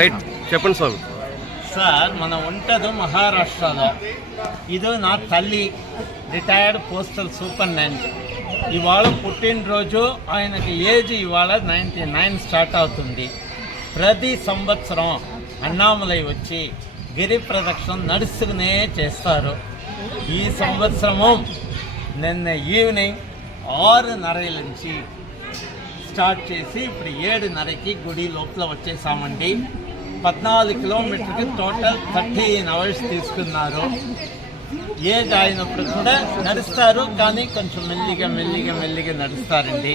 Right, చెప్పండి స్వామి. Sir మన ఉంటది మహారాష్ట్రలో. ఇది నా తల్లి, రిటైర్డ్ పోస్టల్ సూపరింటెండెంట్. ఇవాళ పుట్టినరోజు, ఆయనకి ఏజ్ ఇవాళ 99 స్టార్ట్ అవుతుంది. ప్రతి సంవత్సరం అన్నామలై వచ్చి గిరి ప్రదక్షిణ నడుస్తూనే చేస్తారు. ఈ సంవత్సరము నిన్న ఈవినింగ్ 6:30 నుంచి స్టార్ట్ చేసి ఇప్పుడు 7:30కి గుడి లోపల వచ్చేసామండి. 14 కిలోమీటర్కి టోటల్ 13 అవర్స్ తీసుకున్నారు. ఏజ్ అయినప్పుడు కూడా నడుస్తారు, కానీ కొంచెం మెల్లిగా నడుస్తారండి.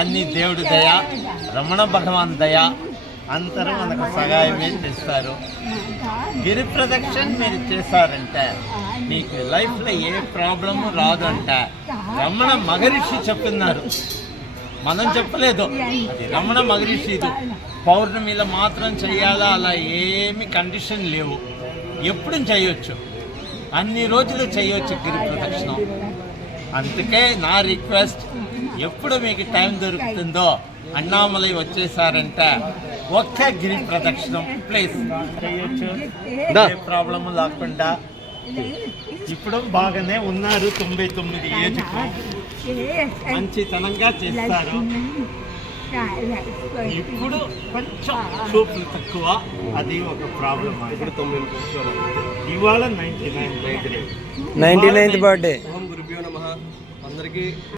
అన్ని దేవుడి దయ, రమణ భగవాన్ దయ, అందరూ మనకు సహాయమే చేస్తారు. గిరి ప్రదక్షిణ మీరు చేశారంటే మీకు లైఫ్లో ఏ ప్రాబ్లము రాదంట రమణ మహర్షి చెప్తున్నారు, మనం చెప్పలేదు. అది రమణ మహర్షి. ఇది పౌర్ణమిలో మాత్రం చేయాలా, అలా ఏమి కండిషన్ లేవు, ఎప్పుడు చేయొచ్చు, అన్ని రోజులు చేయొచ్చు గిరి ప్రదక్షిణం. అందుకే నా రిక్వెస్ట్, ఎప్పుడు మీకు టైం దొరుకుతుందో అన్నామలై వచ్చేసారంటే ఒక్క గిరి ప్రదక్షిణం ప్లీజ్ చేయొచ్చు, ఏ ప్రాబ్లము లేకుండా. ఇప్పుడు బాగానే ఉన్నారు, 99 ఏజ్కు మంచితనంగా చేస్తారు. ఇప్పుడు కొంచెం చూపులు తక్కువ, అది ఒక ప్రాబ్లం. ఇవాళ 99th బర్త్డే. ఓం గురుభ్యో నమః. అందరికీ